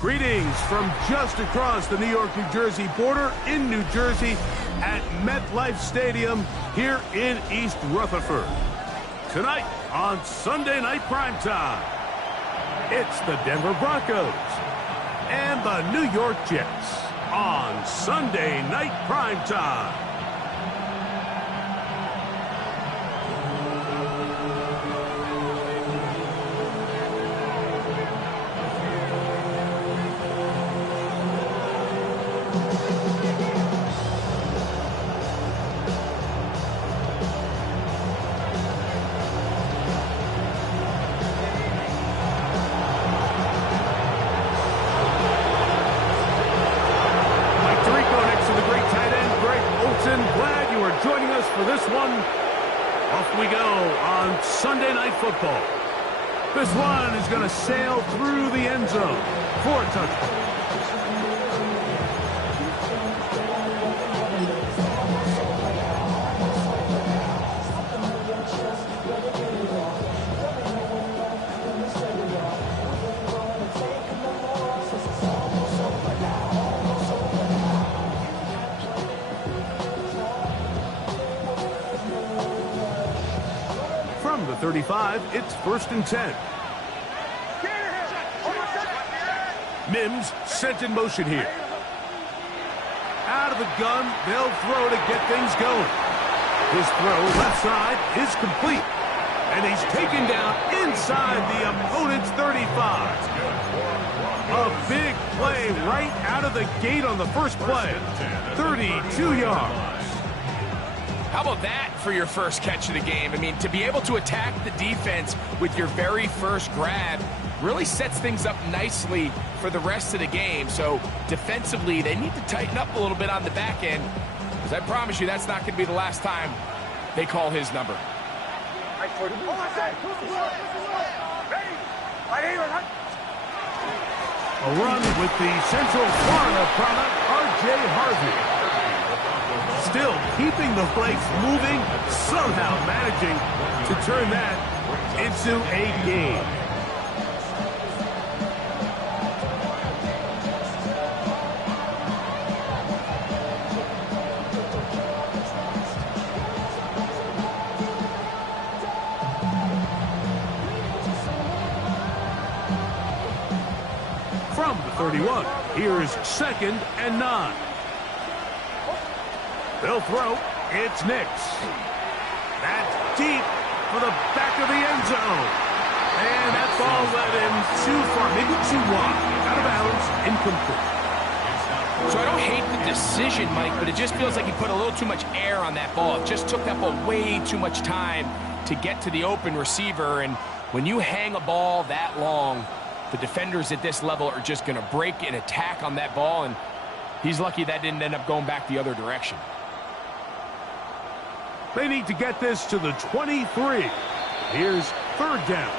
Greetings from just across the New York-New Jersey border in New Jersey at MetLife Stadium here in East Rutherford. Tonight on Sunday Night Primetime, it's the Denver Broncos and the New York Jets on Sunday Night Primetime. Glad you are joining us for this one. Off we go on Sunday Night Football. This one is going to sail through the end zone for a touchdown. From the 35, it's 1st and 10. Mims sent in motion here. Out of the gun, they'll throw to get things going. His throw left side is complete. And he's taken down inside the opponent's 35. A big play right out of the gate on the first play. 32 yards. How about that for your first catch of the game? I mean, to be able to attack the defense with your very first grab really sets things up nicely for the rest of the game. So defensively, they need to tighten up a little bit on the back end, because I promise you that's not going to be the last time they call his number. A run with the Central Florida product, R.J. Harvey. Still keeping the place moving, somehow managing to turn that into a game. From the 31, here's 2nd and 9. They'll throw. It's Nix. That's deep for the back of the end zone. And that ball led him too far, maybe too wide. Out of bounds, incomplete. So I don't hate the decision, Mike, but it just feels like he put a little too much air on that ball. It just took that ball way too much time to get to the open receiver. And when you hang a ball that long, the defenders at this level are just going to break and attack on that ball. And he's lucky that didn't end up going back the other direction. They need to get this to the 23. Here's 3rd down.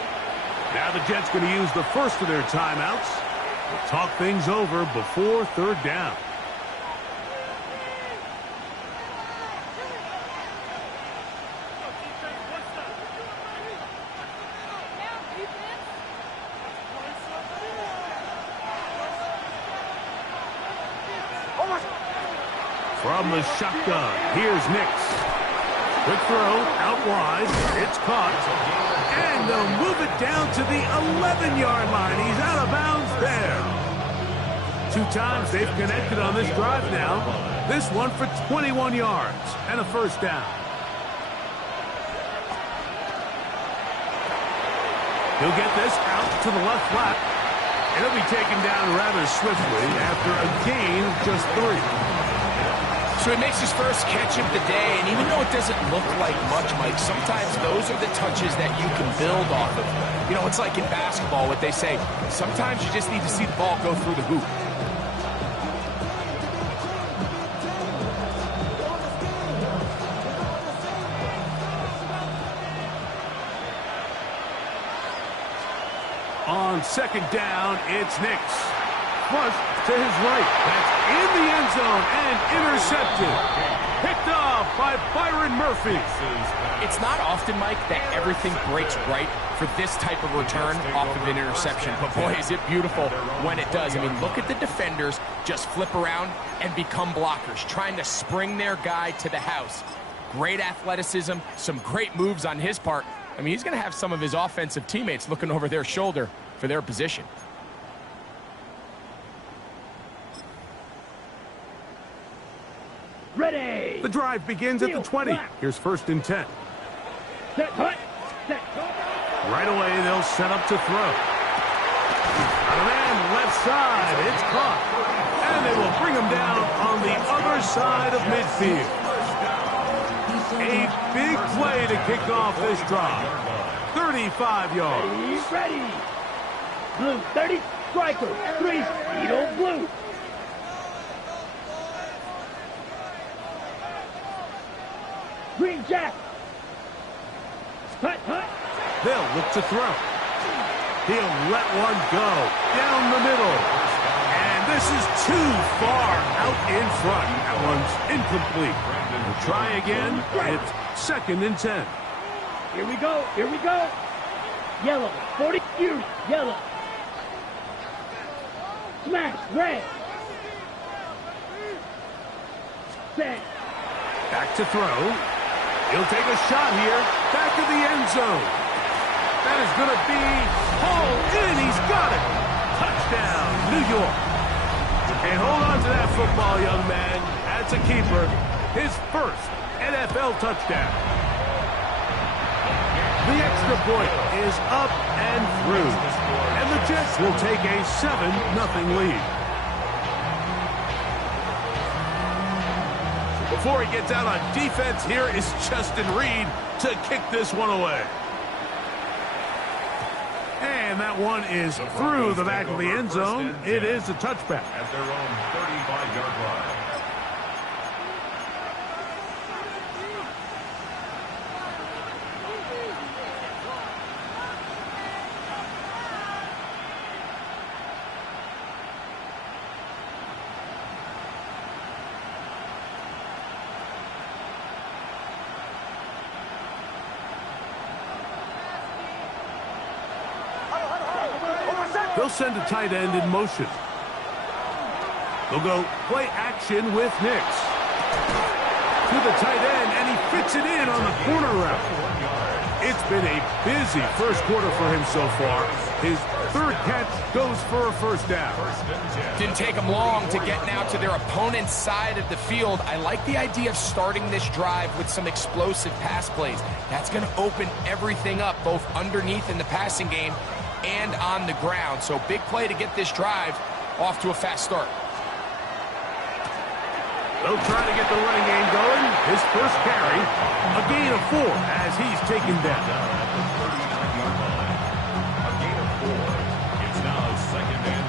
Now the Jets going to use the first of their timeouts to talk things over before 3rd down. From the shotgun, here's Nix. Quick throw, out wide, it's caught, and they'll move it down to the 11-yard line. He's out of bounds there. 2 times they've connected on this drive now. This one for 21 yards and a 1st down. He'll get this out to the left flat. It'll be taken down rather swiftly after a gain of just 3. So he makes his first catch of the day, and even though it doesn't look like much, Mike, sometimes those are the touches that you can build off of. You know, it's like in basketball, what they say, sometimes you just need to see the ball go through the hoop. On 2nd down, it's Nix. Flush to his right. That's in the end zone and intercepted. Picked off by Byron Murphy. It's not often, Mike, that everything breaks right for this type of return off of an interception. But boy, is it beautiful when it does. I mean, look at the defenders just flip around and become blockers, trying to spring their guy to the house. Great athleticism, some great moves on his part. I mean, he's going to have some of his offensive teammates looking over their shoulder for their position. Ready. The drive begins at the 20. Here's 1st and 10. Set, hut. Set. Right away, they'll set up to throw. On a man left side, it's caught. And they will bring him down on the other side of midfield. A big play to kick off this drive. 35 yards. Ready. Blue 30, striker, 3, Speedo blue. Green Jack. Hut, hut. They'll look to throw. He'll let one go down the middle. And this is too far out in front. That one's incomplete. We'll try again. It's 2nd and 10. Here we go. Here we go. Yellow. 40 years. Yellow. Smash. Red. Set. Back to throw. He'll take a shot here. Back of the end zone. That is going to be hauled in. He's got it. Touchdown, New York. And hold on to that football, young man. That's a keeper. His first NFL touchdown. The extra point is up and through. And the Jets will take a 7-0 lead. Before he gets out on defense, here is Justin Reed to kick this one away. And that one is through the back of the end zone. It is a touchback. At their own 35-yard line. They'll send a tight end in motion. They'll go play action with Nix. To the tight end, and he fits it in on the corner route. It's been a busy first quarter for him so far. His 3rd catch goes for a 1st down. Didn't take them long to get now to their opponent's side of the field. I like the idea of starting this drive with some explosive pass plays. That's going to open everything up, both underneath in the passing game and on the ground. So big play to get this drive off to a fast start. They'll try to get the running game going. His first carry, a gain of 4 as he's taken down. At the 39-yard line. A gain of 4. It's now 2nd and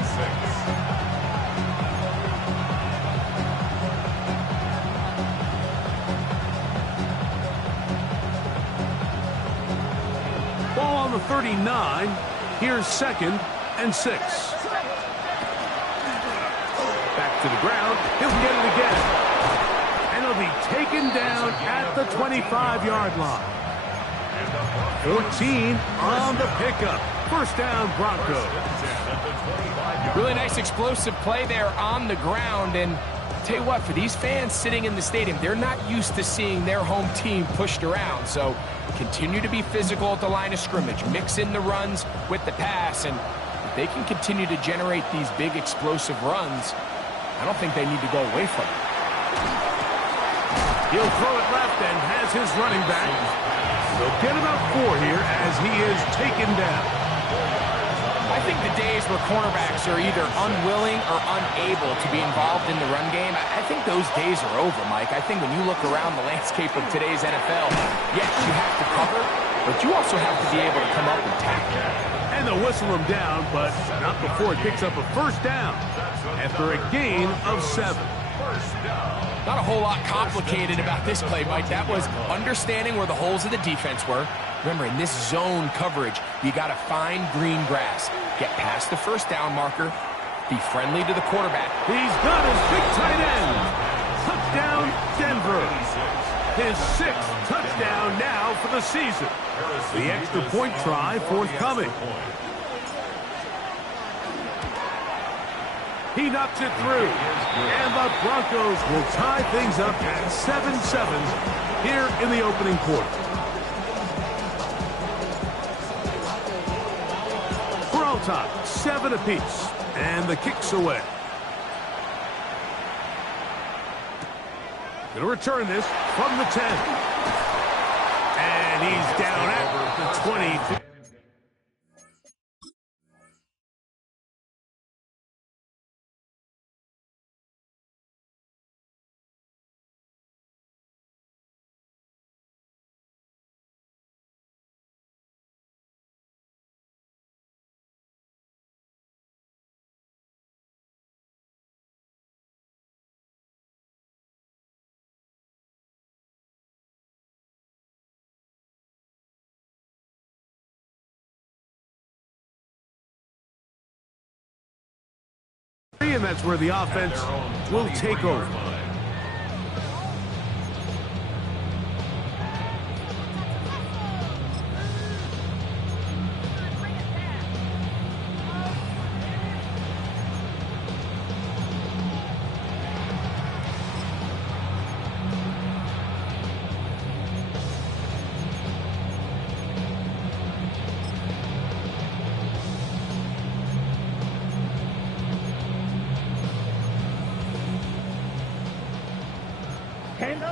6. Ball on the 39. Here's 2nd and 6. Back to the ground. He'll get it again. And he'll be taken down at the 25-yard line. 14 on the pickup. 1st down, Broncos. Really nice explosive play there on the ground. And I'll tell you what, for these fans sitting in the stadium, they're not used to seeing their home team pushed around. So continue to be physical at the line of scrimmage. Mix in the runs with the pass. And if they can continue to generate these big explosive runs, I don't think they need to go away from it. He'll throw it left and has his running back. They'll get about 4 here as he is taken down. I think the days where cornerbacks are either unwilling or unable to be involved in the run game, I think those days are over, Mike. I think when you look around the landscape of today's NFL, yes, you have to cover, but you also have to be able to come up and tackle. And they'll whistle him down, but not before he picks up a 1st down after a gain of 7. Not a whole lot complicated about this play, Mike. That was understanding where the holes of the defense were. Remember, in this zone coverage, you got to find green grass. Get past the 1st down marker. Be friendly to the quarterback. He's got his big tight end. Touchdown, Denver. His 6th touchdown now for the season. The extra point try forthcoming. He knocks it through. And the Broncos will tie things up at 7-7 here in the opening quarter. We're all tied, 7 apiece. And the kick's away. Going to return this from the 10. And he's down at the 20. And that's where the offense will take over.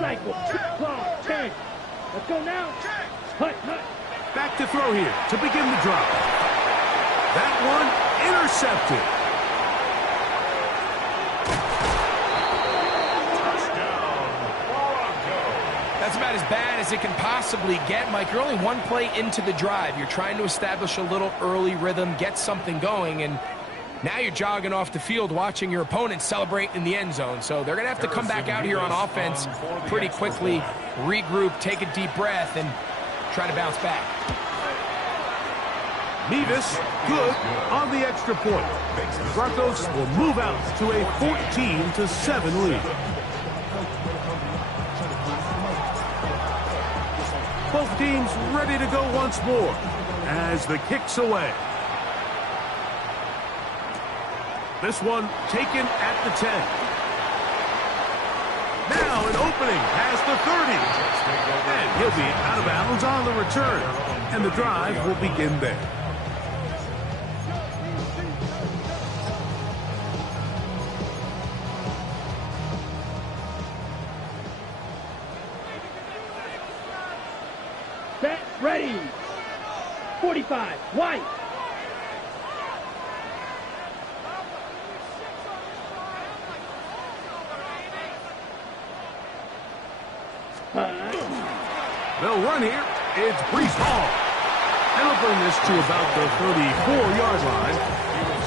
Cycle. Clock. 10. Let's go now. Hut. Back to throw here to begin the drive. That one intercepted. That's about as bad as it can possibly get, Mike. You're only one play into the drive. You're trying to establish a little early rhythm, get something going, and now you're jogging off the field watching your opponent celebrate in the end zone. So they're going to have to come back out here on offense pretty quickly, regroup, take a deep breath, and try to bounce back. Mevis, good on the extra point. The Broncos will move out to a 14-7 lead. Both teams ready to go once more as the kick's away. This one taken at the 10. Now an opening past the 30. And he'll be out of bounds on the return. And the drive will begin there. Set, ready. 45, white. They'll run here. It's Brees Hall. And they'll bring this to about the 34-yard line.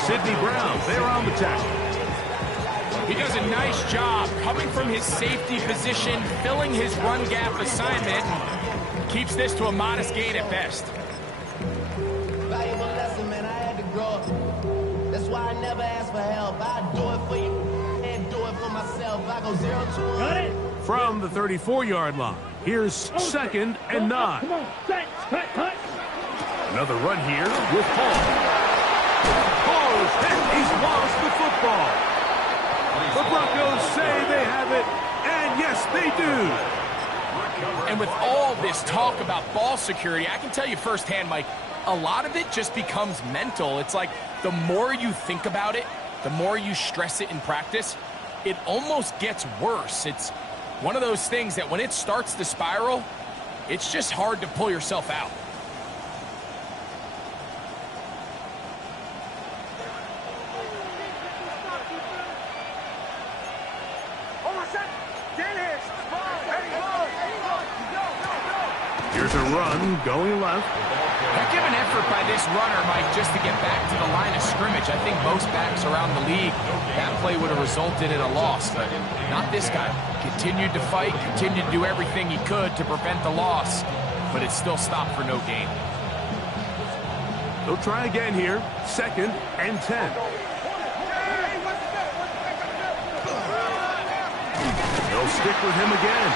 Sidney Brown, they're on the tackle. He does a nice job coming from his safety position, filling his run gap assignment, keeps this to a modest gain at best. Valuable lesson, man. I had to grow up. That's why I never ask for help. I do it for you and do it for myself. I go 0 to 1. Got it. From the 34-yard line, here's 2nd and 9. Come on, set, cut. Another run here with Hall. Hall is hit. He's lost the football. The Broncos say they have it, and yes, they do. And with all this talk about ball security, I can tell you firsthand, Mike, a lot of it just becomes mental. It's like the more you think about it, the more you stress it in practice, it almost gets worse. It's one of those things that when it starts to spiral, it's just hard to pull yourself out. Here's a run going left. Heck of an effort by this runner, Mike, just to get back to the line of scrimmage. I think most backs around the league, that play would have resulted in a loss, but not this guy. Continued to fight, continued to do everything he could to prevent the loss, but it still stopped for no gain. They'll try again here. 2nd and 10. They'll stick with him again.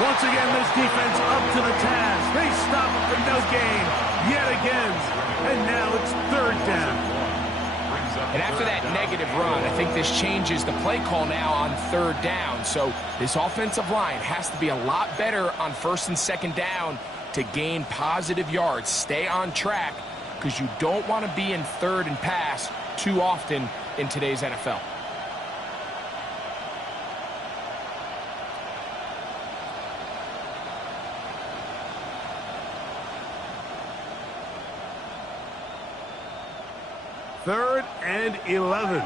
Once again, this defense up to the task. They stop it for no gain yet again. And now it's third down. And after that negative run, I think this changes the play call now on third down. So this offensive line has to be a lot better on first and second down to gain positive yards. Stay on track because you don't want to be in third and pass too often in today's NFL. Third and 11.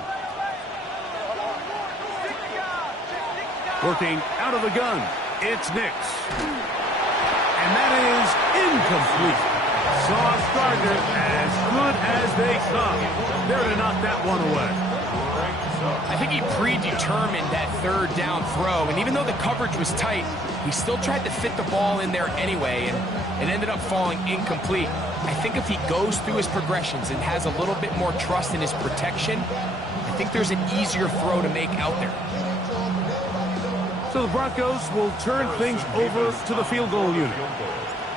Working out of the gun, it's Nix. And that is incomplete. Sauce Gardner, as good as they come. There to knock that one away. I think he predetermined that third down throw, and even though the coverage was tight, he still tried to fit the ball in there anyway, and it ended up falling incomplete. I think if he goes through his progressions and has a little bit more trust in his protection, I think there's an easier throw to make out there. So the Broncos will turn things over to the field goal unit.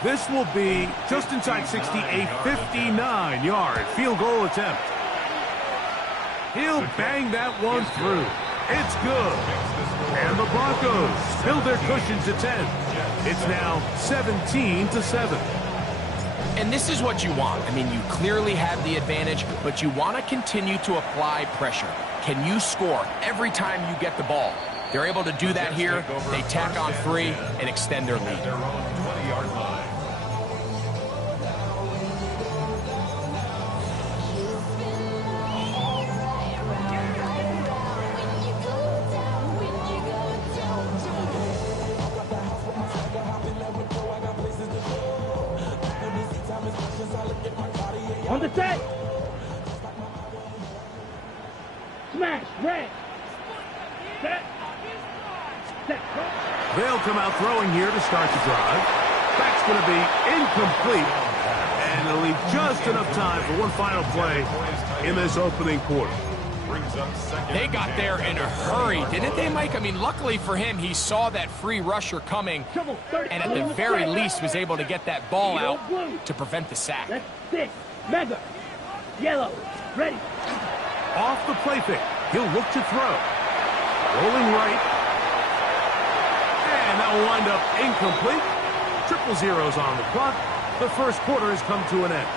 This will be just inside 60, a 59-yard field goal attempt. He'll bang that one through. It's good. And the Broncos build their cushion to 10. It's now 17-7. And this is what you want. I mean, you clearly have the advantage, but you want to continue to apply pressure. Can you score every time you get the ball? They're able to do that here. They tack on 3 and extend their lead. Their own 20-yard line. On the set. Smash. Red. Set. Set. They'll come out throwing here to start the drive. That's going to be incomplete. And it'll leave just enough time for one final play in this opening quarter. They got there in a hurry, didn't they, Mike? I mean, luckily for him, he saw that free rusher coming, and at the very least was able to get that ball out to prevent the sack. That's 6. Mega. Yellow. Ready. Off the play fake. He'll look to throw. Rolling right. And that will wind up incomplete. Triple zeros on the clock. The first quarter has come to an end.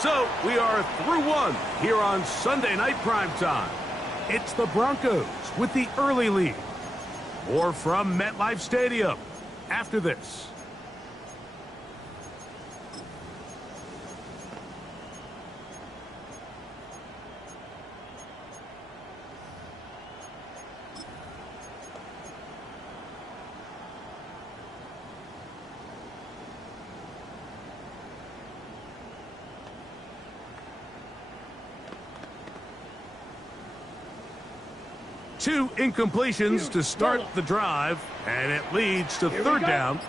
So we are through one here on Sunday Night Primetime. It's the Broncos with the early lead. More from MetLife Stadium after this. Two incompletions to start the drive, and it leads to third down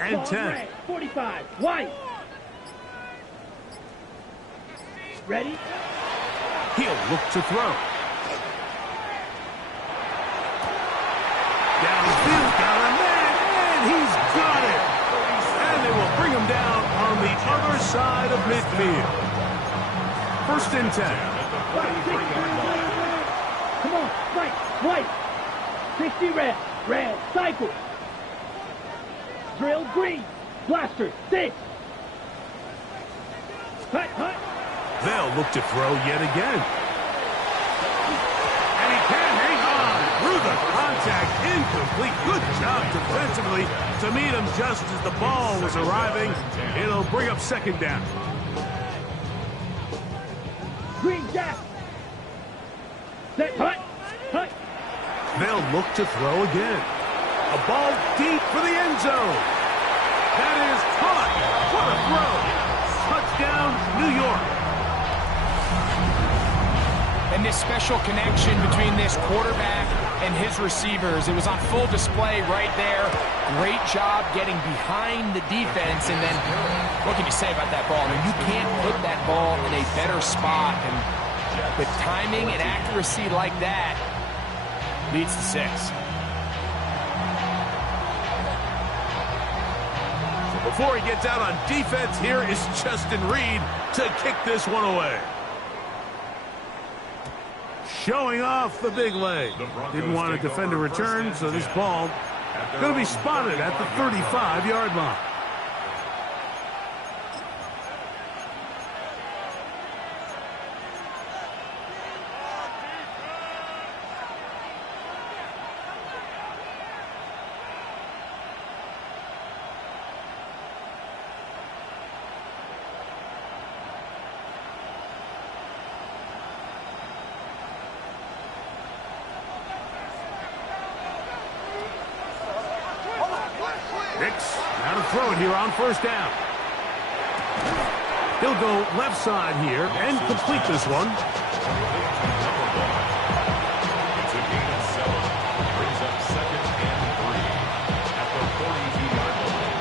and 10. 45. White. Ready? He'll look to throw. Downfield, got a man, and he's got it. And they will bring him down on the other side of midfield. First and 10. Come on, right, white. 60 red, red, cycle. Drill green, blaster, 6. Hut, hut. They'll look to throw yet again. And he can hang on through the contact. Incomplete. Good job defensively to meet him just as the ball was arriving. It'll bring up second down. Green jack. Set, hut, hut. They'll look to throw again. A ball deep for the end zone. That is caught. What a throw. Touchdown, New York. And this special connection between this quarterback and his receivers, it was on full display right there. Great job getting behind the defense. And then what can you say about that ball? I mean, you can't put that ball in a better spot. And with timing and accuracy like that, leads to 6. Before he gets out on defense, here is Justin Reed to kick this one away. Showing off the big leg. Didn't want to defend a return, so this ball going to be spotted at the 35-yard line. Nix, now to throw it here on first down. He'll go left side here and complete this one. It's a gain of 7. Brings up 2nd and 3 at the 42-yard line.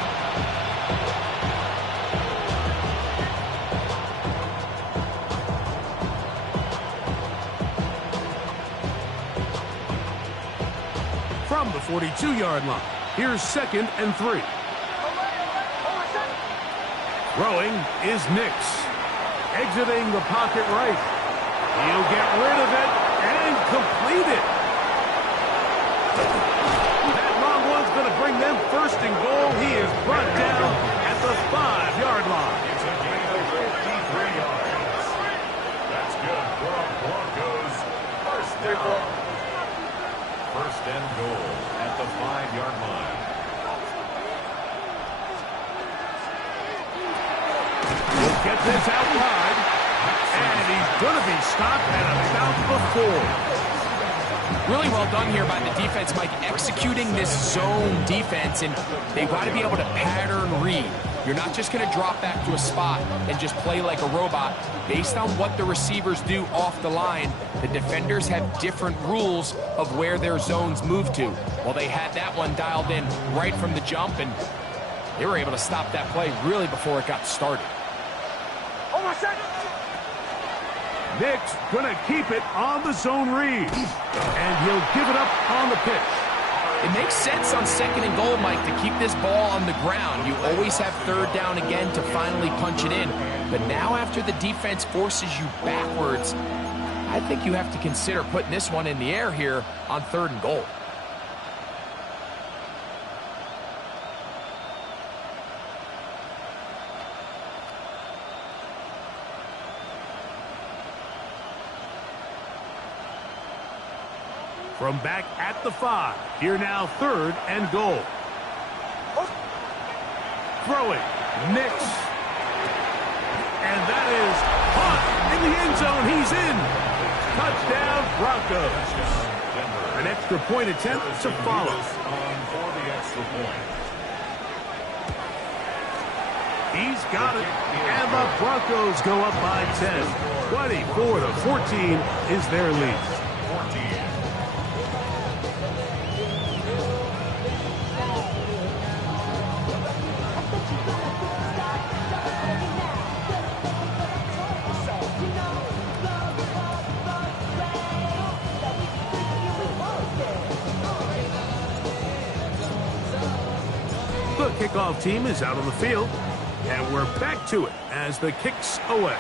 From the 42-yard line. Here's 2nd and 3. Throwing is Nix. Exiting the pocket right. He'll get rid of it and complete it. That long one's going to bring them 1st and goal. He is brought down at the 5-yard line. It's a gain of 53 yards. That's good for a Broncos 1st down. 1st and goal at the 5-yard line. He'll get this out wide, and he's going to be stopped at about the 4. Really well done here by the defense, Mike, executing this zone defense, and they've got to be able to pattern read. You're not just going to drop back to a spot and just play like a robot. Based on what the receivers do off the line, the defenders have different rules of where their zones move to. Well, they had that one dialed in right from the jump, and they were able to stop that play really before it got started. Nix going to keep it on the zone read, and he'll give it up on the pitch. It makes sense on 2nd and goal, Mike, to keep this ball on the ground. You always have 3rd down again to finally punch it in. But now after the defense forces you backwards, I think you have to consider putting this one in the air here on 3rd and goal. From back at the 5, here now 3rd and goal. Throwing, Nix. And that is caught in the end zone. He's in. Touchdown, Broncos. An extra point attempt to follow. For the extra point. He's got it. And the Broncos go up by 10. 24-14 is their lead. 14. The kickoff team is out on the field, and we're back to it as the kick's away.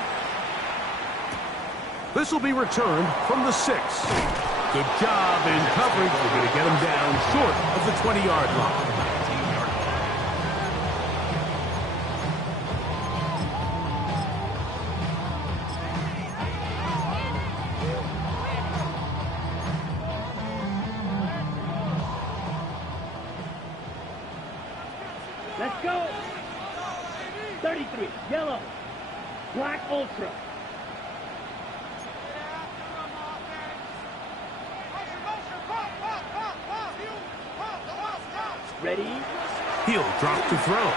This will be returned from the 6. Good job in coverage. We're going to get him down short of the 20-yard line. Let's go. 33, yellow, black ultra. Ready? He'll drop to throw.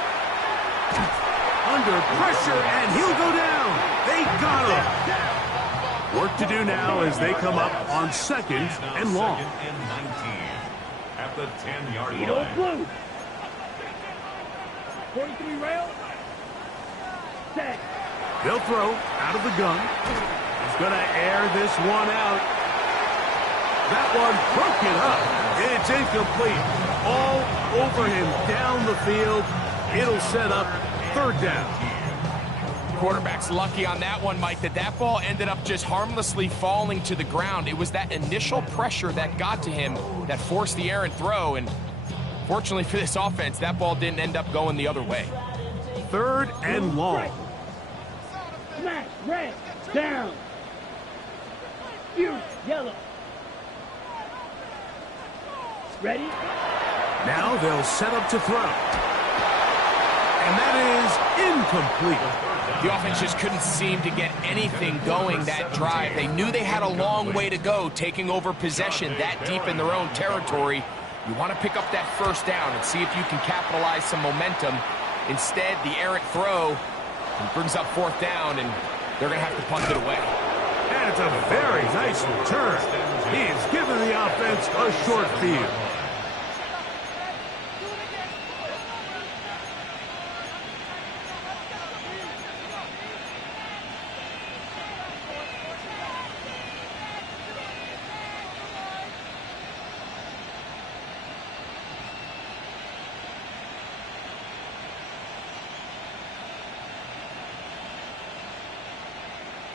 Under pressure, and he'll go down. They got him. Work to do now as they come up on 2nd and long. 2nd and 19 at the 10-yard Edo line. blue. 43 rail. Set. They'll throw out of the gun. He's going to air this one out. That one broken up. It's incomplete. All over him down the field. It'll set up third down. Quarterback's lucky on that one, Mike, that ball ended up just harmlessly falling to the ground. It was that initial pressure that got to him that forced the errant throw, and fortunately for this offense, that ball didn't end up going the other way. Third and long. Smash, red, down. Huge, yellow. Ready? Now they'll set up to throw. And that is incomplete. The offense just couldn't seem to get anything going that drive. They knew they had a long way to go, taking over possession that deep in their own territory. You want to pick up that first down and see if you can capitalize some momentum. Instead, the errant throw brings up fourth down, and they're going to have to punt it away. And it's a very nice return. He has given the offense a short field.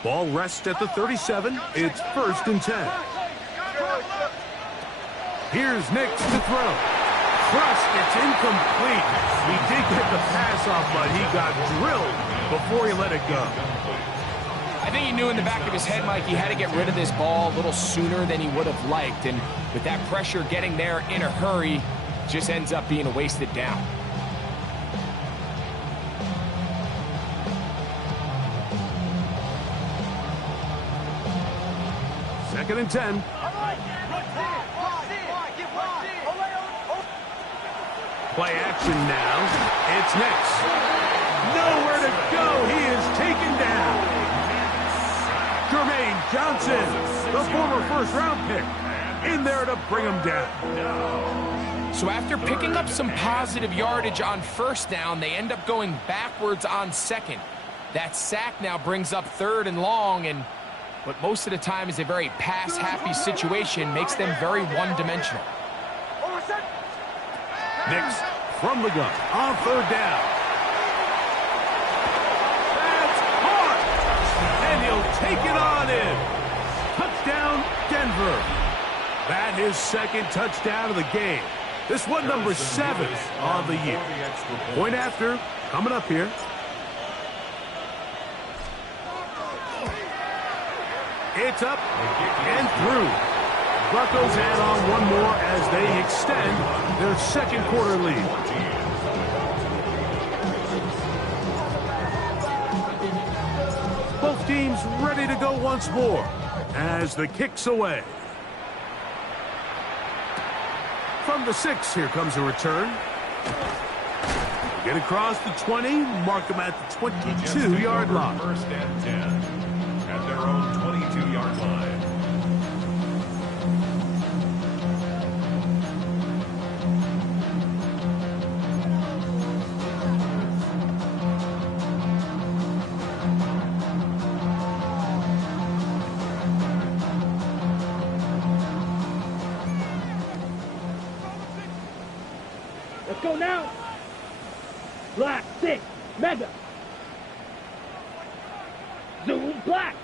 Ball rests at the 37. It's 1st and 10. Here's Nix to throw. Thrust, it's incomplete. He did get the pass off, but he got drilled before he let it go. I think he knew in the back of his head, Mike, he had to get rid of this ball a little sooner than he would have liked. And with that pressure getting there in a hurry, just ends up being a wasted down. Second and 10. Play action now. It's Nix. Nowhere to go. He is taken down. Jermaine Johnson, the former first-round pick, in there to bring him down. So after picking up some positive yardage on first down, they end up going backwards on second. That sack now brings up third and long, and what most of the time is a very pass-happy situation makes them very one-dimensional. Nix from the gun on third down. That's hard. And he'll take it on in. Touchdown, Denver. That is second touchdown of the game. This one number 7 on the year. Point after, coming up here. It's up and through. Broncos add on one more as they extend their second quarter lead. Both teams ready to go once more as the kick's away. From the 6, here comes a return. Get across the 20, mark them at the 22-yard line. First and 10 at their own 22-yard line. Let's go now. Black 6, mega. Zoom black.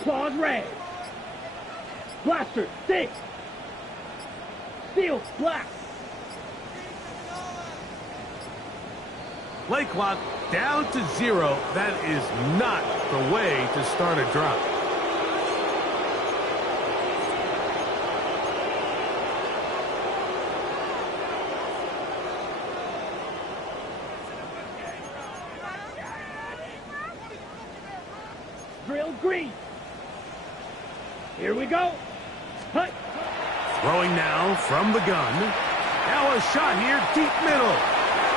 Claws red. Blaster 6. Steel black. Play clock down to 0. That is not the way to start a drive. Drill green. Here we go. Hut. Throwing now from the gun. Now a shot here, deep middle.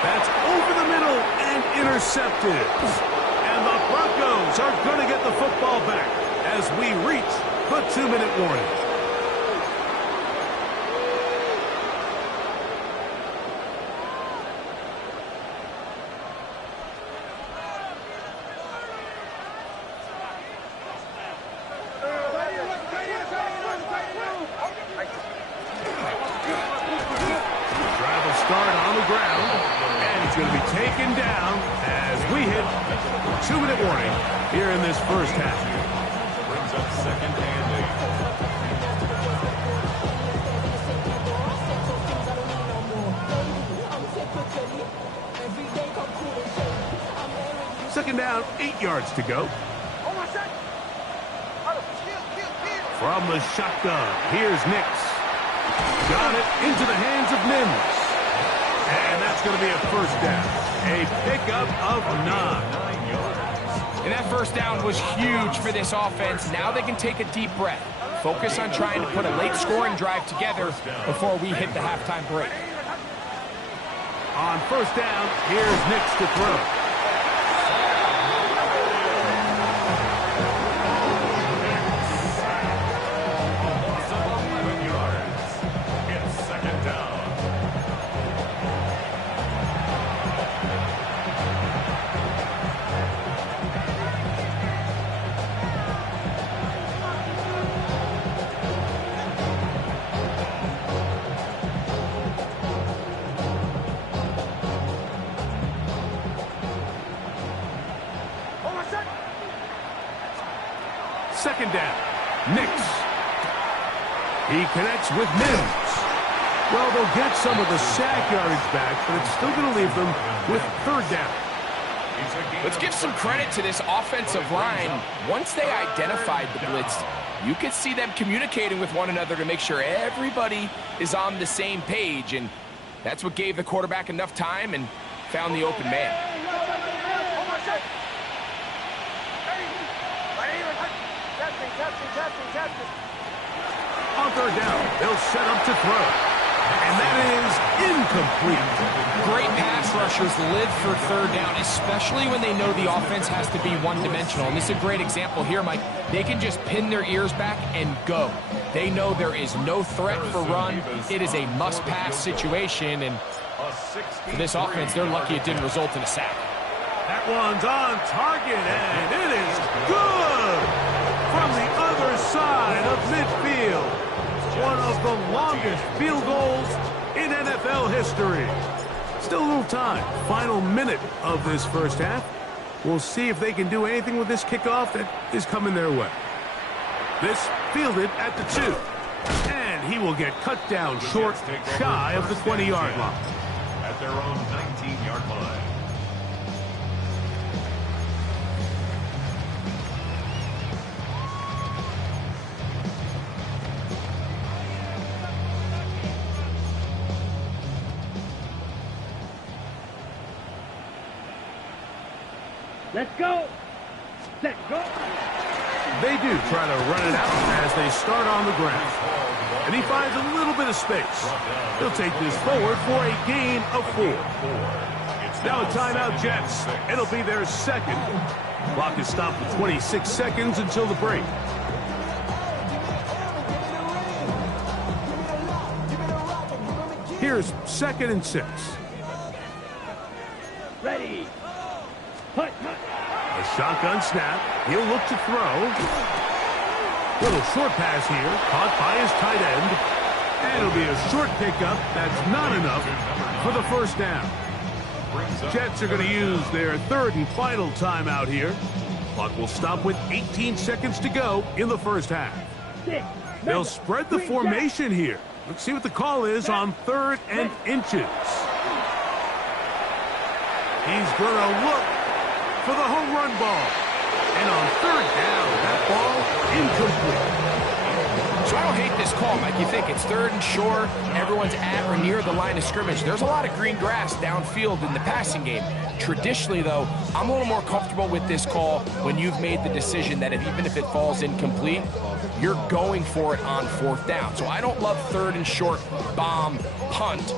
That's over the middle and intercepted. And the Broncos are going to get the football back as we reach the 2-minute warning. Start here in this first half. Brings up second and 8. Second down, 8 yards to go. From the shotgun, here's Nix. Got it into the hands of Mims. And that's going to be a first down. A pickup of 9 yards. And that first down was huge for this offense. Now they can take a deep breath. Focus on trying to put a late scoring drive together before we hit the halftime break. On first down, here's Nix to throw. Second down, Nix. He connects with Mims. Well, they'll get some of the sack yardage back, but it's still going to leave them with third down. Let's give some credit to this offensive line. Once they identified the blitz, you could see them communicating with one another to make sure everybody is on the same page, and that's what gave the quarterback enough time and found the open man. On third down, they'll set up to throw. And that is incomplete. Great pass rushers live for third down, especially when they know the offense has to be one-dimensional. And this is a great example here, Mike. They can just pin their ears back and go. They know there is no threat for run. It is a must-pass situation, and for this offense, they're lucky it didn't result in a sack. That one's on target, and it is good from the other side of midfield. One of the longest field goals in NFL history. Still a little time. Final minute of this first half. We'll see if they can do anything with this kickoff that is coming their way. This fielded at the 2. And he will get cut down short, shy of the 20-yard line. At their own 19-yard line. Let's go. Let's go. They do try to run it out as they start on the ground. And he finds a little bit of space. He'll take this forward for a gain of 4. Now a timeout, Jets. It'll be their second. Clock is stopped with 26 seconds until the break. Here's 2nd and 6. Ready. Punt. A shotgun snap. He'll look to throw. Little short pass here. Caught by his tight end. And it'll be a short pickup. That's not enough for the first down. Jets are going to use their third and final timeout here. Clock will stop with 18 seconds to go in the first half. They'll spread the formation here. Let's see what the call is on 3rd and inches. He's going to look for the home run ball. And on 3rd down, that ball incomplete. So I don't hate this call, Mike. You think it's 3rd and short, everyone's at or near the line of scrimmage. There's a lot of green grass downfield in the passing game. Traditionally, though, I'm a little more comfortable with this call when you've made the decision that even if it falls incomplete, you're going for it on 4th down. So I don't love 3rd and short, bomb, punt.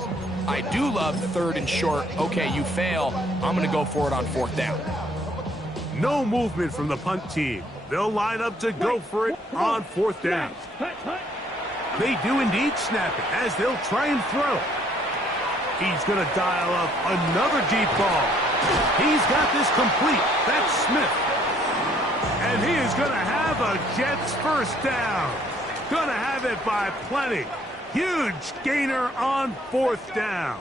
I do love 3rd and short, okay, you fail, I'm going to go for it on 4th down. No movement from the punt team. They'll line up to go for it on 4th down. They do indeed snap it as they'll try and throw. He's going to dial up another deep ball. He's got this complete. That's Smith. And he is going to have a Jets first down. Going to have it by plenty. Huge gainer on 4th down.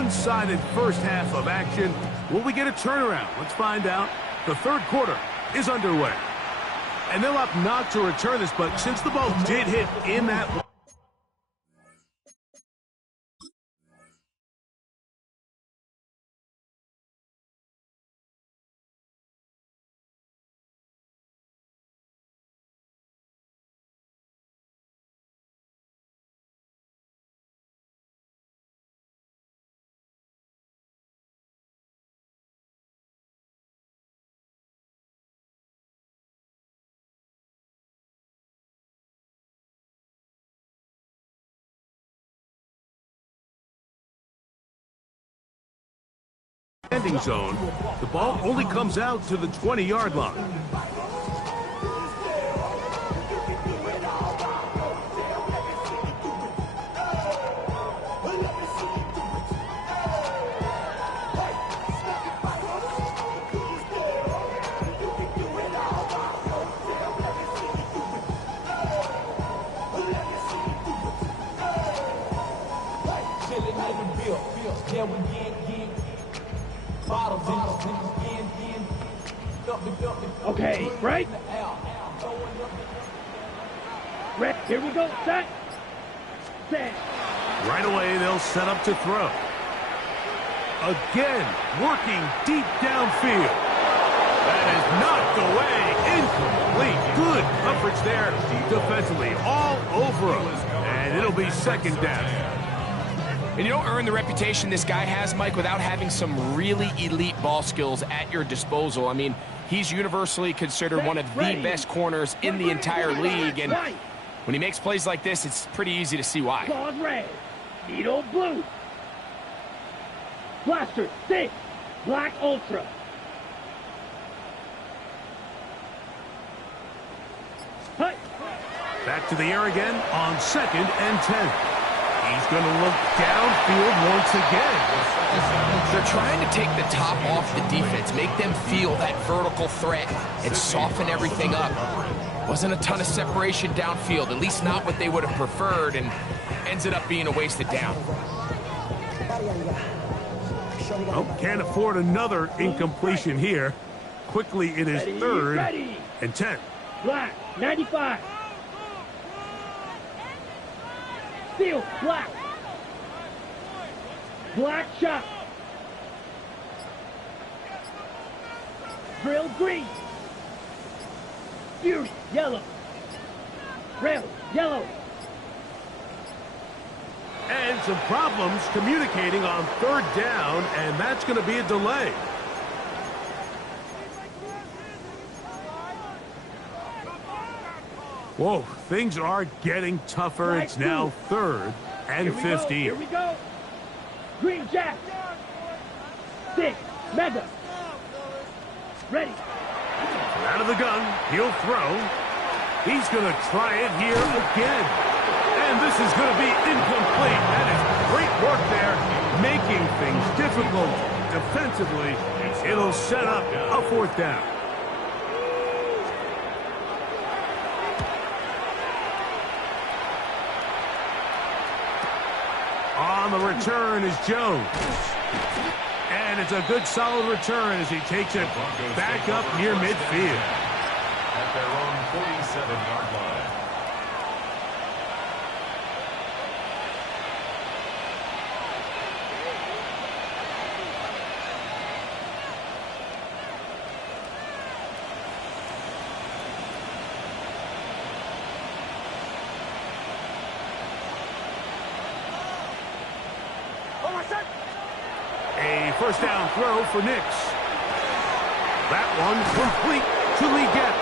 one-sided first half of action. Will we get a turnaround? Let's find out. The third quarter is underway. And they'll opt not to return this, but since the ball did hit in that... landing zone, the ball only comes out to the 20-yard line. Okay, right? Here we go. Set. Set. Right away, they'll set up to throw. Again, working deep downfield. That is knocked away. Incomplete. Good coverage there defensively. All over him. And it'll be second down. And you don't earn the reputation this guy has, Mike, without having some really elite ball skills at your disposal. I mean, he's universally considered one of the best corners in the entire league. And when he makes plays like this, it's pretty easy to see why. Claws red. Needle blue. Blaster 6. Black Ultra. Hut. Back to the air again on 2nd and 10. He's going to look downfield once again. They're trying to take the top off the defense, make them feel that vertical threat, and soften everything up. Wasn't a ton of separation downfield, at least not what they would have preferred, and ends it up being a wasted down. Oh, can't afford another incompletion here. Quickly, it is 3rd and 10. Black 95. Steel, black. Black shot. Drill green. Fury, yellow. Rail, yellow. And some problems communicating on 3rd down, and that's going to be a delay. Whoa, things are getting tougher. It's now 3rd and 15. Here we go. Green Jack. 6. Mega. Ready. Out of the gun. He'll throw. He's going to try it here again. And this is going to be incomplete. That is great work there, making things difficult defensively. It'll set up a 4th down. On the return is Jones. And it's a good solid return as he takes it back up near midfield. At their own 47-yard line. A first down throw for Nix. That one complete to Leggett.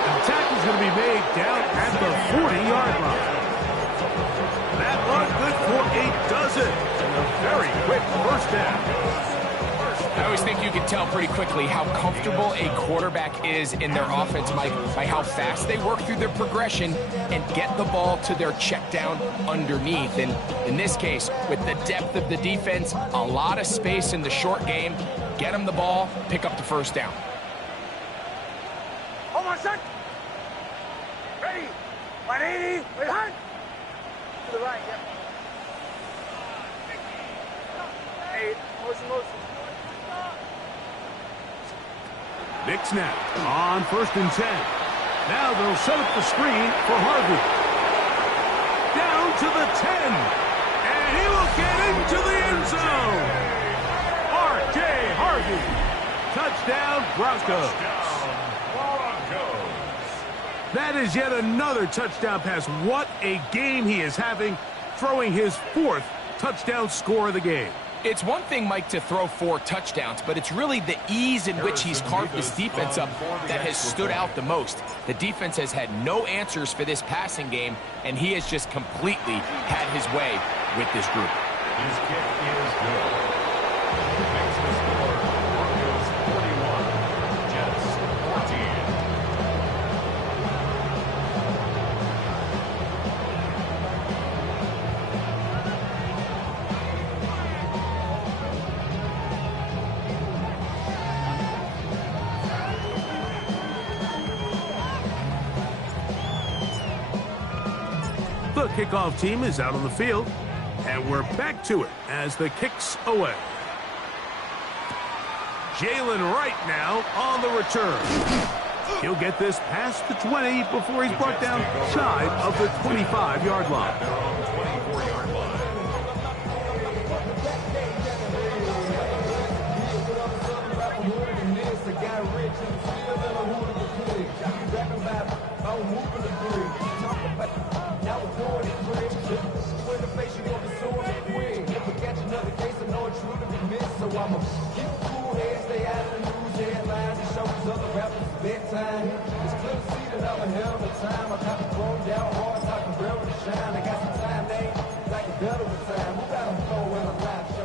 And the tackle's going to be made down at the 40-yard line. That one good for a dozen. And a very quick first down. I always think you can tell pretty quickly how comfortable a quarterback is in their offense, Mike, by how fast they work through their progression and get the ball to their check down underneath. And in this case, with the depth of the defense, a lot of space in the short game, get them the ball, pick up the first down. Hold on, set. Ready. 180. Wait, hunt. To the right, yep. Big snap on 1st and 10. Now they'll set up the screen for Harvey. Down to the 10. And he will get into the end zone. R.J. Harvey. Touchdown, Broncos. That is yet another touchdown pass. What a game he is having, throwing his 4th touchdown score of the game. It's one thing, Mike, to throw 4 touchdowns, but it's really the ease in which he's carved this defense up that has stood out the most. The defense has had no answers for this passing game, and he has just completely had his way with this group. His kick is good. Makes the score Broncos 41, Jets 14. The kickoff team is out on the field, and we're back to it as the kick's away. Jalen Wright now on the return. He'll get this past the 20 before he's brought down shy of the 25-yard line. Their own 24-yard line.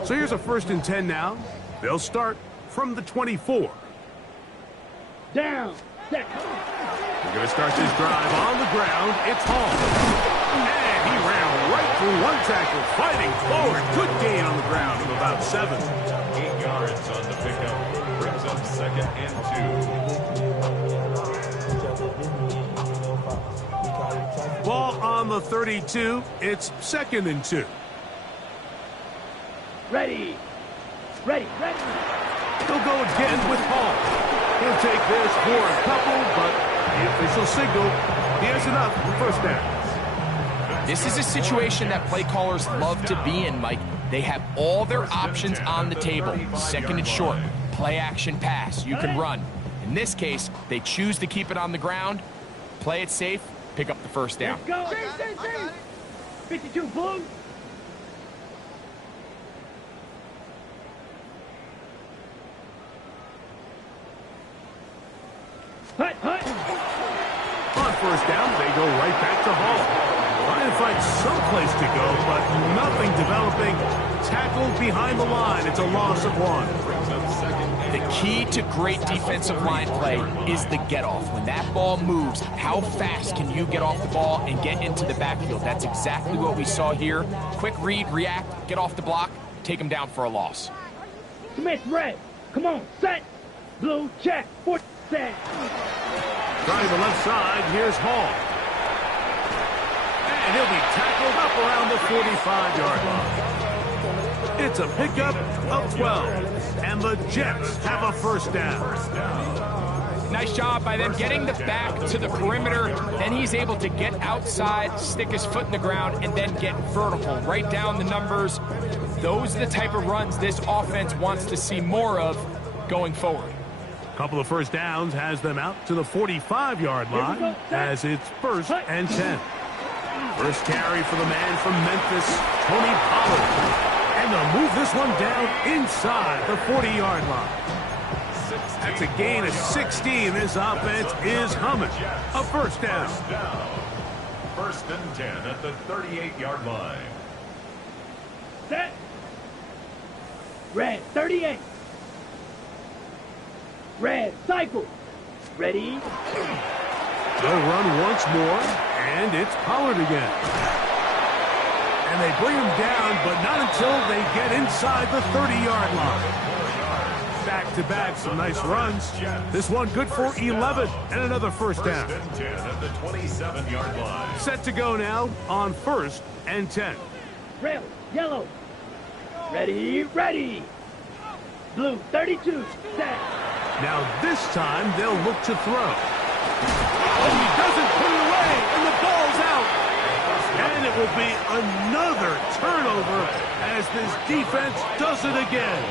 So here's a 1st and 10 now. They'll start from the 24. Down. Set. We're going to start this drive on the ground. It's Hall. And he ran right through one tackle, fighting forward. Good gain on the ground of about 7. 8 yards on the pickup. Brings up 2nd and 2. Ball on the 32. It's 2nd and 2. Ready. Ready. Ready. He'll go again with Hall. He'll take this for a couple, but the official signal, he has enough for 1st down. This is a situation that play callers love to be in, Mike. They have all their options on the table. 2nd and short, play action pass, you can run. In this case, they choose to keep it on the ground, play it safe, pick up the 1st down. Let's go. 52 blue. Hut, hut. On 1st down, they go right back to Hall. Trying to find someplace to go, but nothing developing. Tackled behind the line. It's a loss of 1. The key to great defensive line play is the get-off. When that ball moves, how fast can you get off the ball and get into the backfield? That's exactly what we saw here. Quick read, react, get off the block, take him down for a loss. Smith, red. Come on, set. Blue, check. 4 set. Trying the left side, here's Hall. And he'll be tackled up around the 45-yard line. It's a pickup of 12, and the Jets have a 1st down. Nice job by them getting the back to the perimeter. Then he's able to get outside, stick his foot in the ground, and then get vertical. Right down the numbers. Those are the type of runs this offense wants to see more of going forward. Couple of 1st downs has them out to the 45-yard line as it's 1st and 10. First carry for the man from Memphis, Tony Pollard. And they'll move this one down inside the 40-yard line. That's a gain of 16. This offense is humming. A 1st down. 1st and 10 at the 38-yard line. Set. Red, 38. Red, cycle. Ready. They'll run once more, and it's Pollard again. And they bring him down, but not until they get inside the 30-yard line. Back-to-back, some nice runs. This one good for 11 and another 1st down. 1st and 10 at the 27-yard line. Set to go now on 1st and 10. Rail, yellow. Ready, ready. Blue, 32, set. Now this time they'll look to throw. Oh, he doesn't put it away, and the ball's out. And it will be another turnover as this defense does it again.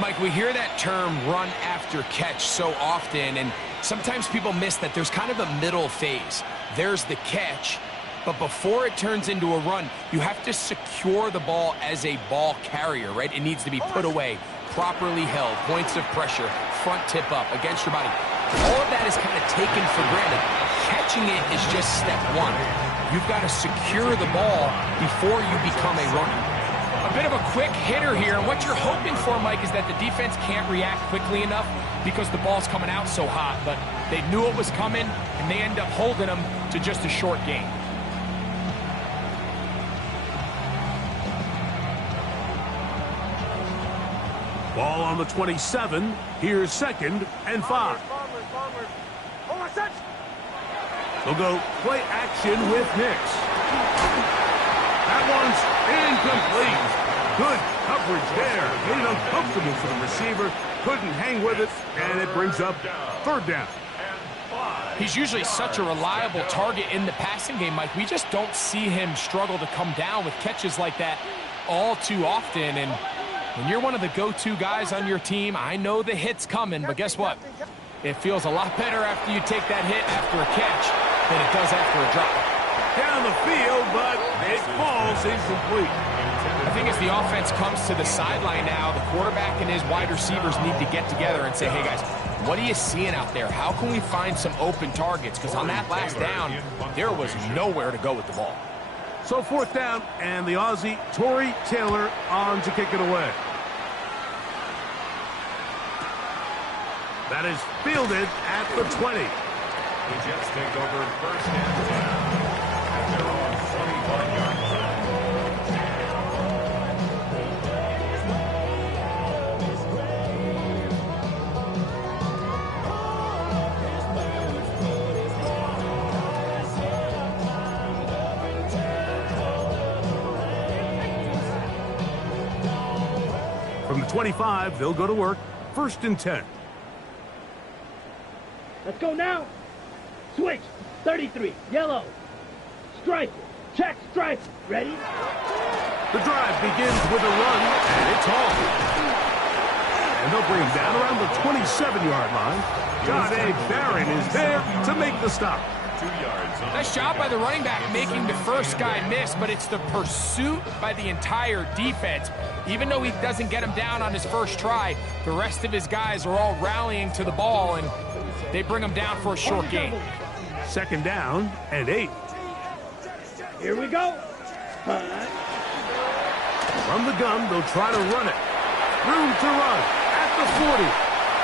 Mike, we hear that term run after catch so often, and sometimes people miss that there's kind of a middle phase. There's the catch, but before it turns into a run, you have to secure the ball as a ball carrier, right? It needs to be put away, properly held, points of pressure, front tip up, against your body. All of that is kind of taken for granted. Catching it is just step one. You've got to secure the ball before you become a runner. A bit of a quick hitter here, and what you're hoping for, Mike, is that the defense can't react quickly enough because the ball's coming out so hot, but they knew it was coming, and they end up holding them to just a short gain. Ball on the 27. Here's 2nd and 5. They'll go play action with Nix. That one's incomplete. Good coverage there. Made it uncomfortable for the receiver. Couldn't hang with it, and it brings up 3rd down. He's usually such a reliable target in the passing game, Mike. We just don't see him struggle to come down with catches like that all too often. And when you're one of the go-to guys on your team, I know the hit's coming, but guess what? It feels a lot better after you take that hit after a catch than it does after a drop. Down the field, but it falls incomplete. I think as the offense comes to the sideline now, the quarterback and his wide receivers need to get together and say, hey, guys, what are you seeing out there? How can we find some open targets? Because on that last down, there was nowhere to go with the ball. So 4th down, and the Aussie, Torrey Taylor, on to kick it away. That is fielded at the 20. The Jets take over 1st and 10. And they're on 21-yard line. From the 25, they'll go to work. 1st and 10. Let's go now. Switch, 33, yellow. Strike, check, strike. Ready? The drive begins with a run, and it's all. And they'll bring him down around the 27-yard line. John A. Barron is there to make the stop. 2 yards. Nice job by the running back making the first guy miss, but it's the pursuit by the entire defense. Even though he doesn't get him down on his first try, the rest of his guys are all rallying to the ball, and they bring him down for a short gain. 2nd down and 8. Here we go. From the gun, they'll try to run it. Room to run at the 40.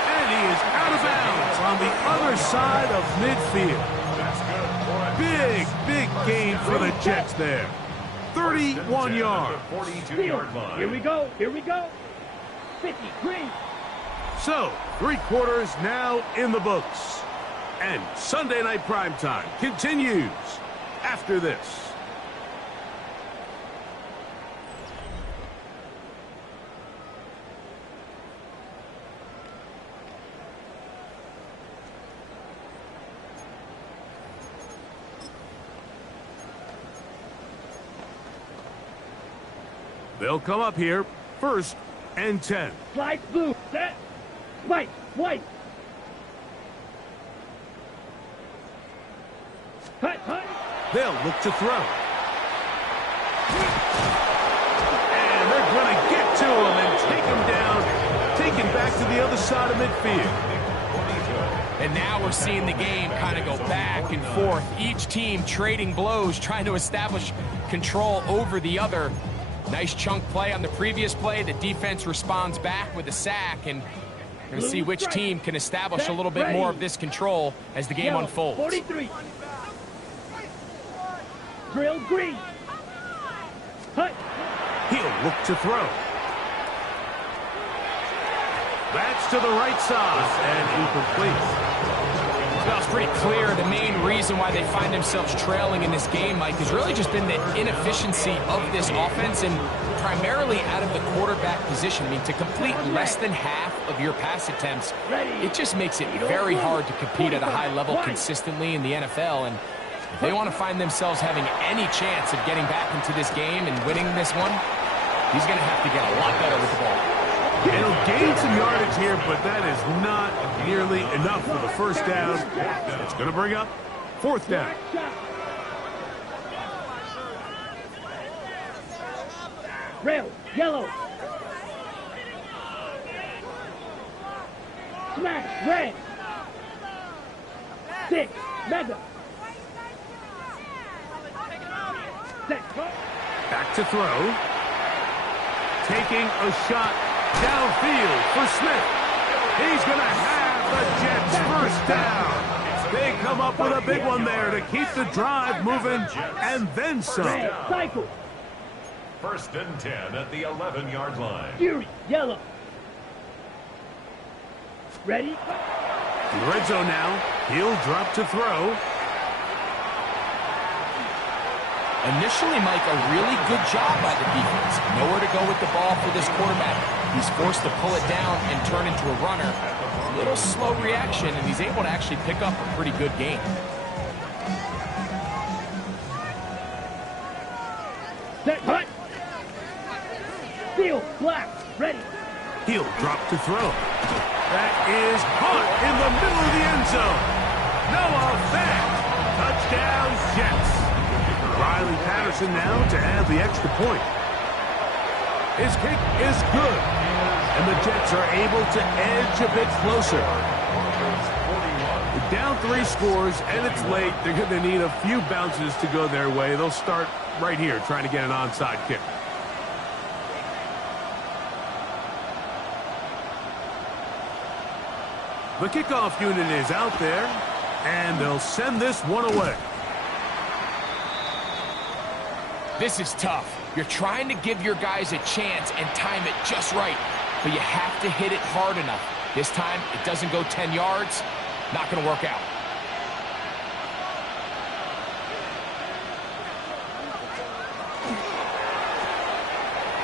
And he is out of bounds on the other side of midfield. Big, big gain for the Jets there. 31 yards. 42-yard line. Here we go. Here we go. 50, green. So, 3 quarters now in the books. And Sunday Night Primetime continues after this. They'll come up here, 1st and 10. Slide blue, set. White, white. Hut, hut. They'll look to throw. And they're going to get to him and take him down, take him back to the other side of midfield. And now we're seeing the game kind of go back and forth. Each team trading blows, trying to establish control over the other. Nice chunk play on the previous play. The defense responds back with a sack, and we're going to see which team can establish a little bit more of this control as the game unfolds. 43. Drill green. Hut. He'll look to throw. That's to the right side and incomplete. Well, it's pretty clear the main reason why they find themselves trailing in this game, Mike, has really just been the inefficiency of this offense and primarily out of the quarterback position. I mean, to complete less than half of your pass attempts, it just makes it very hard to compete at a high level consistently in the NFL. And if they want to find themselves having any chance of getting back into this game and winning this one, he's going to have to get a lot better with the ball. He'll gain some yardage here, but that is not nearly enough for the first down. It's going to bring up fourth down. Rail, yellow. Smash, red. 6, mega. Set. Back to throw. Taking a shot downfield for Smith. He's going to have the Jets first down. They come up with a big one there to keep the drive moving and then some. Cycle. First and 10 at the 11-yard line. Fury, yellow. Ready? In the red zone now. He'll drop to throw. Initially, Mike, a really good job by the defense. Nowhere to go with the ball for this quarterback. He's forced to pull it down and turn into a runner. A little slow reaction, and he's able to actually pick up a pretty good gain. Set, cut. Steel, black, ready. He'll drop to throw. That is caught in the middle of the end zone. No effect. Touchdown, Jets. Riley Patterson now to add the extra point. His kick is good, and the Jets are able to edge a bit closer. Down 3 scores, and it's late. They're going to need a few bounces to go their way. They'll start right here trying to get an onside kick. The kickoff unit is out there, and they'll send this one away. This is tough. You're trying to give your guys a chance and time it just right, but you have to hit it hard enough. This time, it doesn't go 10 yards. Not going to work out.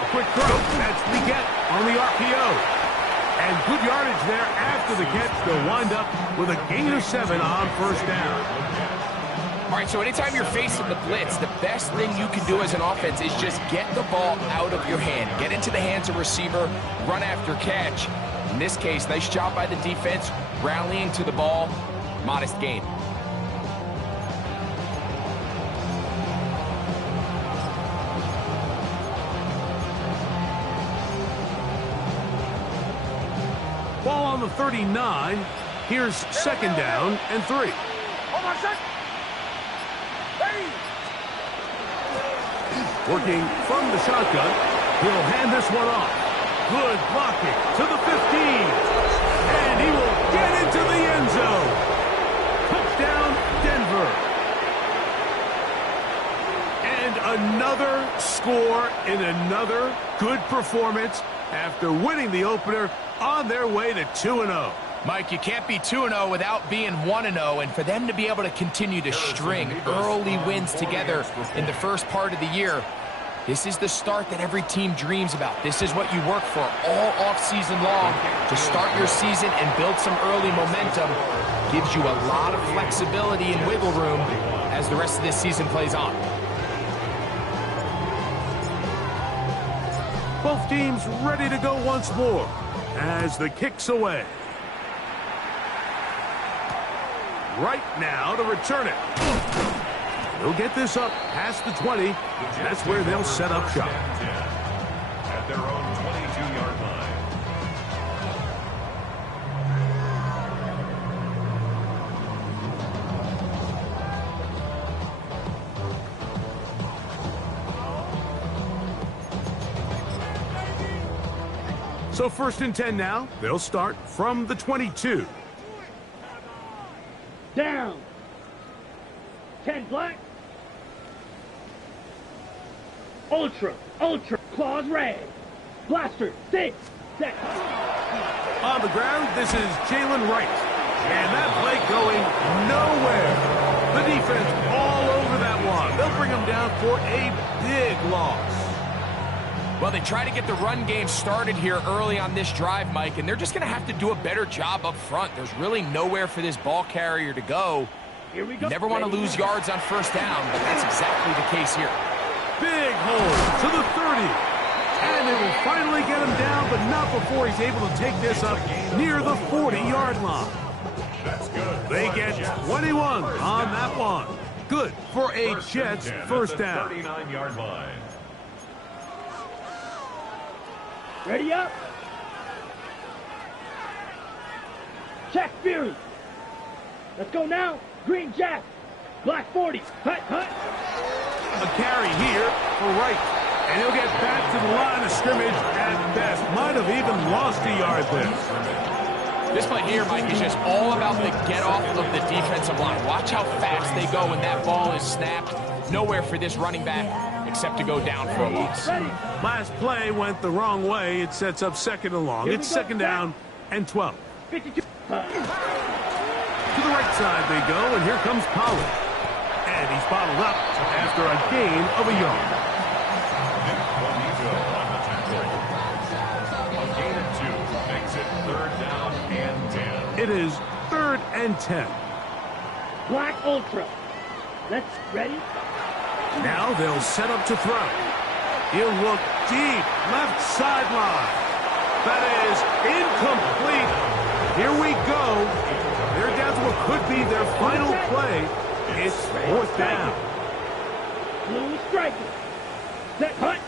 A quick throw. That's the get on the RPO. And good yardage there after the catch. They'll wind up with a gain of 7 on first down. All right, so anytime you're facing the blitz, the best thing you can do as an offense is just get the ball out of your hand. Get into the hands of receiver, run after catch. In this case, nice job by the defense, rallying to the ball, modest gain. Ball on the 39. Here's second down and 3. Working from the shotgun, he'll hand this one off. Good blocking to the 15. And he will get into the end zone. Touchdown, Denver. And another score in another good performance after winning the opener on their way to 2-0. Mike, you can't be 2-0 without being 1-0, and for them to be able to continue to string early wins together in the first part of the year, this is the start that every team dreams about. This is what you work for all offseason long to start your season and build some early momentum. Gives you a lot of flexibility and wiggle room as the rest of this season plays on. Both teams ready to go once more as the kick's away. Right now to return it. They'll get this up past the 20. That's where they'll set up shop. At their own 22-yard line. So first and 10 now. They'll start from the 22. Down. 10 black. Ultra, claws red. Blaster, 6, set. On the ground, this is Jalen Wright. And that play going nowhere. The defense all over that one. They'll bring them down for a big loss. Well, they try to get the run game started here early on this drive, Mike, and they're just going to have to do a better job up front. There's really nowhere for this ball carrier to go. Here we go. You never want to lose yards on first down, but that's exactly the case here. Big hole to the 30. And they will finally get him down, but not before he's able to take this up near the 40-yard line. That's good. They get 21 on that one. Good for a Jets first down. 39-yard line. Ready up. Check Fury. Let's go now. Green Jack. Black 40. Hut, hut. A carry here for Wright. And he'll get back to the line of scrimmage at best. Might have even lost a yard there. This play here, Mike, is just all about the get-off of the defensive line. Watch how fast they go when that ball is snapped. Nowhere for this running back except to go down for a loss. Last play went the wrong way. It sets up second and long. It's second down and 12. 52. To the right side they go, and here comes Pollard. And he's bottled up after a gain of a yard. On the tackle. A gain of 2 makes it 3rd down and 10. It is 3rd and 10. Black Ultra. Let's ready. Now they'll set up to throw. He'll look deep, left sideline. That is incomplete. Here we go. They're down to what could be their final play. It's 4th down. Blue striker. Set hut.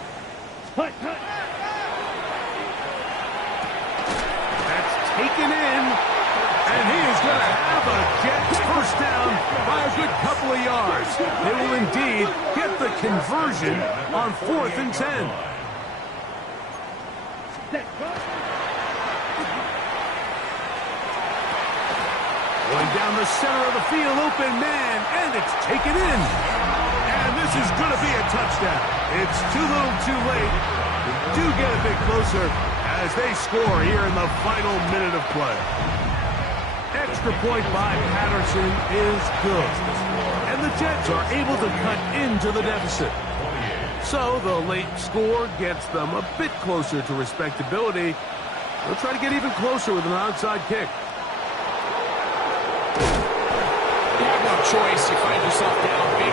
Hut, hut. That's taken in. And he is going to have a Jets first down by a good couple of yards. They will indeed get the conversion on 4th and 10. Set hut. Going down the center of the field, open man, and it's taken in. And this is going to be a touchdown. It's too little too late. Do get a bit closer as they score here in the final minute of play. Extra point by Patterson is good. And the Jets are able to cut into the deficit. So the late score gets them a bit closer to respectability. They'll try to get even closer with an onside kick. You have no choice. You find yourself down big.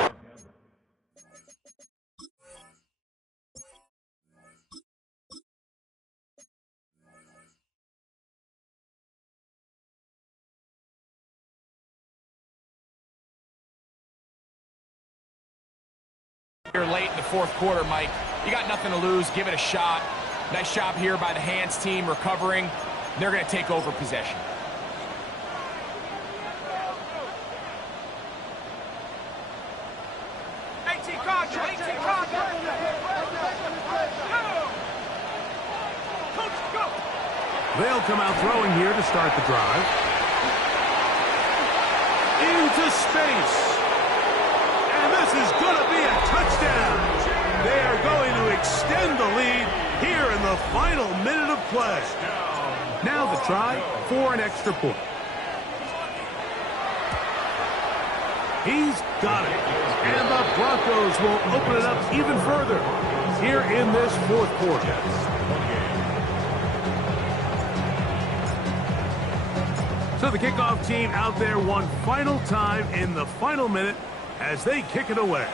Here late in the 4th quarter, Mike. You got nothing to lose. Give it a shot. Nice job here by the hands team recovering. They're going to take over possession. They'll come out throwing here to start the drive. Into space. And this is going to be a touchdown. They are going to extend the lead here in the final minute of play. Now the try for an extra point. He's got it. And the Broncos will open it up even further here in this 4th quarter. So the kickoff team out there one final time in the final minute as they kick it away.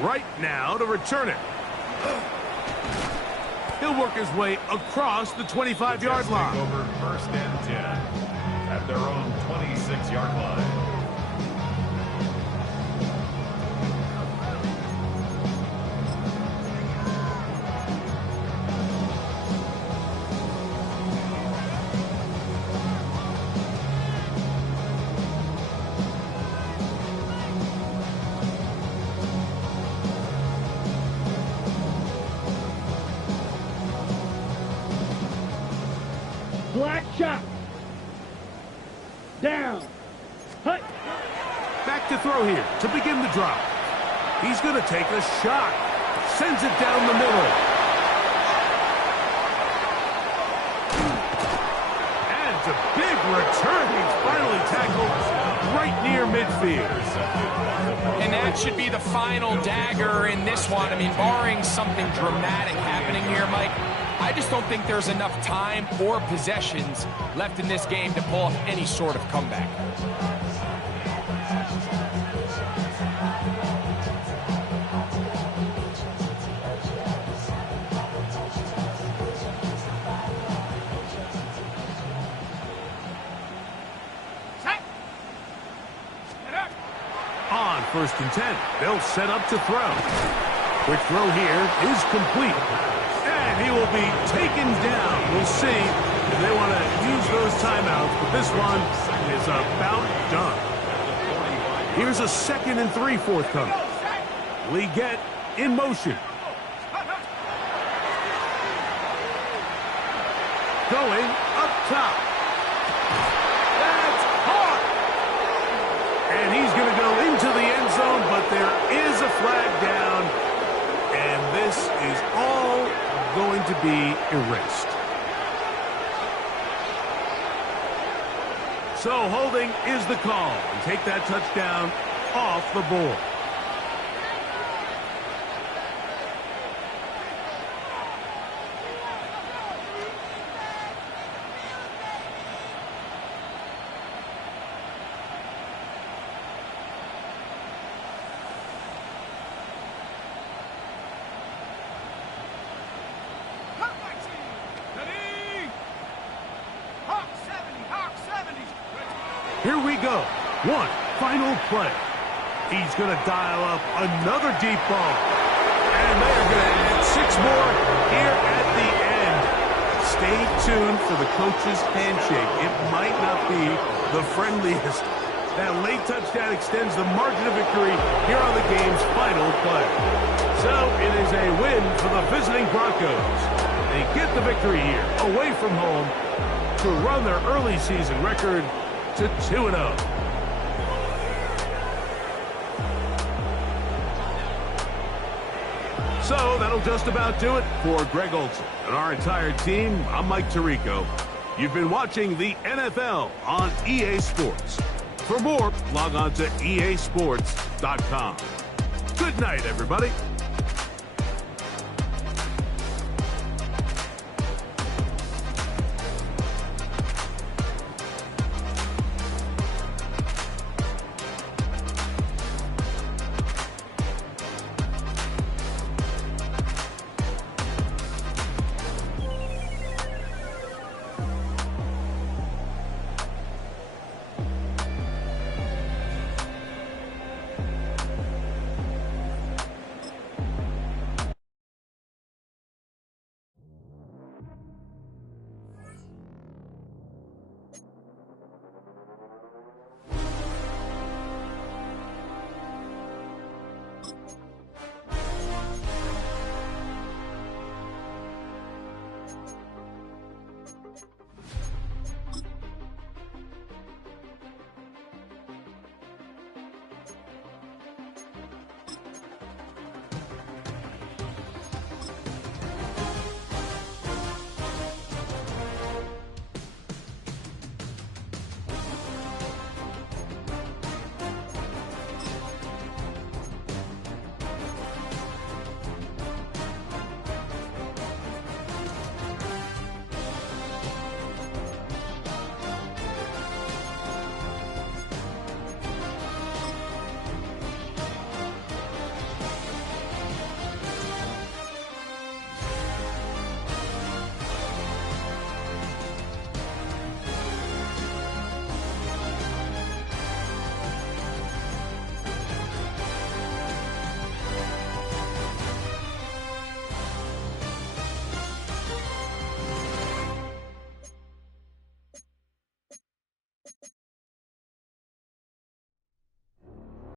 Right now to return it. He'll work his way across the 25-yard line. Over 1st and 10 at their own 26-yard line. Black shot. Down. Hut. Back to throw here to begin the drop. He's going to take a shot. Sends it down the middle. And it's a big return. He's finally tackled right near midfield. And that should be the final dagger in this one. I mean, barring something dramatic happening here, Mike, I just don't think there's enough time or possessions left in this game to pull off any sort of comeback. On 1st and 10, they'll set up to throw. Quick throw here is complete. And he will be taken down. We'll see if they want to use those timeouts, but this one is about done. Here's a 2nd and 3 forthcoming. Legit in motion. Going up top. That's hard. And he's going to go into the end zone, but there is a flag down. And this is all going to be erased. So holding is the call. And take that touchdown off the board. Here we go. One final play. He's going to dial up another deep ball. And they are going to add 6 more here at the end. Stay tuned for the coach's handshake. It might not be the friendliest. That late touchdown extends the margin of victory here on the game's final play. So it is a win for the visiting Broncos. They get the victory here away from home to run their early season record to 2-0. So that'll just about do it for Greg Olson and our entire team. I'm Mike Tirico. You've been watching the NFL on EA Sports. For more, log on to easports.com. Good night, everybody.